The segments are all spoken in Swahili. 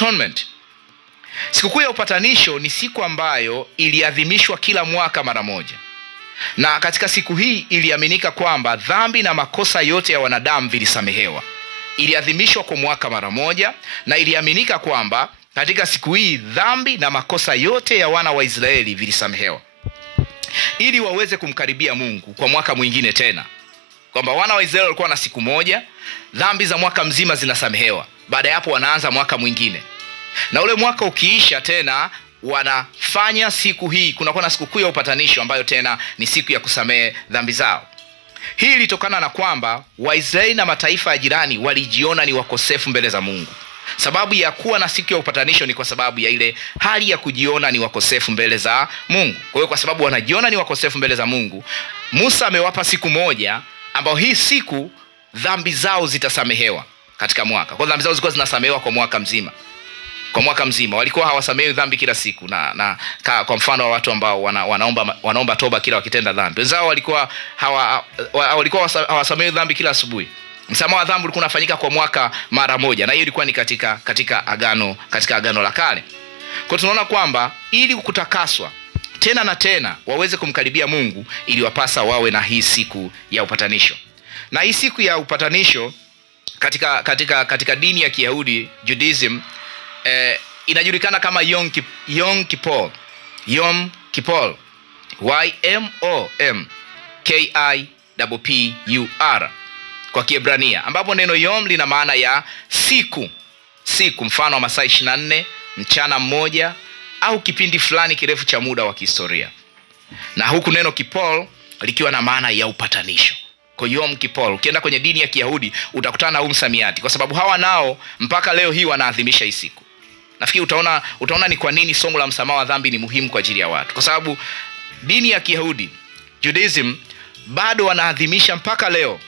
atonement. Sikukuu ya upatanisho ni siku ambayo iliadhimishwa kila mwaka mara moja. Na katika siku hii iliaminika kwamba dhambi na makosa yote ya wanadamu vilisamehewa. Iliadhimishwa kwa mwaka mara moja, na iliaminika kwamba katika siku hii dhambi na makosa yote ya wana wa Israeli vilisamehewa, ili waweze kumkaribia Mungu kwa mwaka mwingine tena. Kwamba wana wa Israeli walikuwa na siku moja, dhambi za mwaka mzima zinasamehewa. Baada ya hapo wanaanza mwaka mwingine. Na ule mwaka ukiisha tena wanafanya siku hii, kunakuwa na sikukuu ya upatanisho ambayo tena ni siku ya kusamehe dhambi zao. Hii ilitokana na kwamba Waisraeli na mataifa ya jirani walijiona ni wakosefu mbele za Mungu. Sababu ya kuwa na siku ya upatanisho ni kwa sababu ya ile hali ya kujiona ni wakosefu mbele za Mungu. Kwa hiyo kwa sababu wanajiona ni wakosefu mbele za Mungu, Musa amewapa siku moja ambao hii siku dhambi zao zitasamehewa katika mwaka. Kwa dhambi zao zilikuwa zinasamehewa kwa mwaka mzima. Kwa mwaka mzima walikuwa hawasamehewi dhambi kila siku, na kwa mfano wa watu ambao wanaomba toba kila wakitenda dhambi. Wenzao walikuwa hawasamehewi dhambi kila asubuhi. Msamaha wa dhambi ulikuwa unafanyika kwa mwaka mara moja, na hiyo ilikuwa ni katika agano la kale. Kwa tunaona kwamba ili kutakaswa tena na tena waweze kumkaribia Mungu, ili wapasa wawe na hii siku ya upatanisho. Na hii siku ya upatanisho katika dini ya Kiyahudi, Judaism, inajulikana kama Yom Kippur. Yom Kippur, YOM kwa Kiebrania, ambapo neno Yom lina maana ya siku, mfano wa masaa 24, mchana mmoja, au kipindi fulani kirefu cha muda wa kihistoria. Na huku neno Kippur likiwa na maana ya upatanisho. Kwa Yom Kippur, ukienda kwenye dini ya Kiyahudi utakutana na huu msamiati, kwa sababu hawa nao mpaka leo hii wanaadhimisha hii siku. Nafikiri utaona ni kwa nini somo la msamaha wa dhambi ni muhimu kwa ajili ya watu. Kwa sababu dini ya Kiyahudi, Judaism, bado wanaadhimisha mpaka leo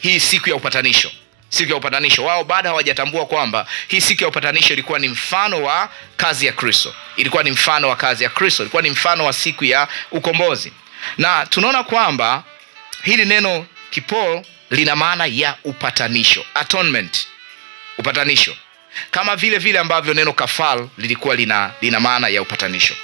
hii siku ya upatanisho. Siku ya upatanisho, wao bado hawajatambua kwamba hii siku ya upatanisho ilikuwa ni mfano wa kazi ya Kristo. Ilikuwa ni mfano wa siku ya ukombozi. Na tunaona kwamba hili neno Kippur lina maana ya upatanisho, atonement, upatanisho. Kama vile ambavyo neno kafal lilikuwa lina maana ya upatanisho.